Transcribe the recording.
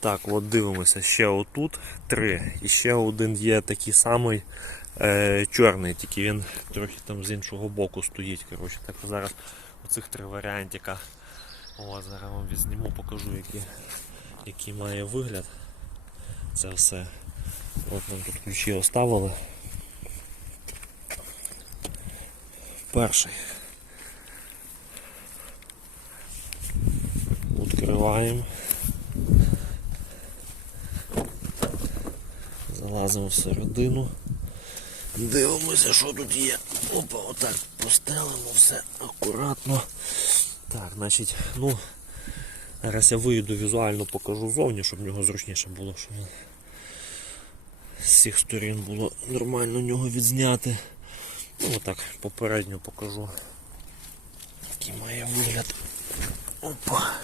Так, от дивимося, ще отут три. І ще один є такий самий е, чорний, тільки він трохи там з іншого боку стоїть. Коротше, так зараз оцих три варіантика. О, зараз вам відзніму, покажу, який, який має вигляд. Це все. От нам тут ключі оставили. Перший. Відкриваємо. Залазимо всередину. Дивимося, що тут є. Опа, отак постелимо все акуратно. Так, значить, ну, зараз я вийду візуально покажу зовні, щоб в нього зручніше було, щоб з всіх сторін було нормально нього відзняти. Ну, отак, попередньо покажу. Який має вигляд. Опа.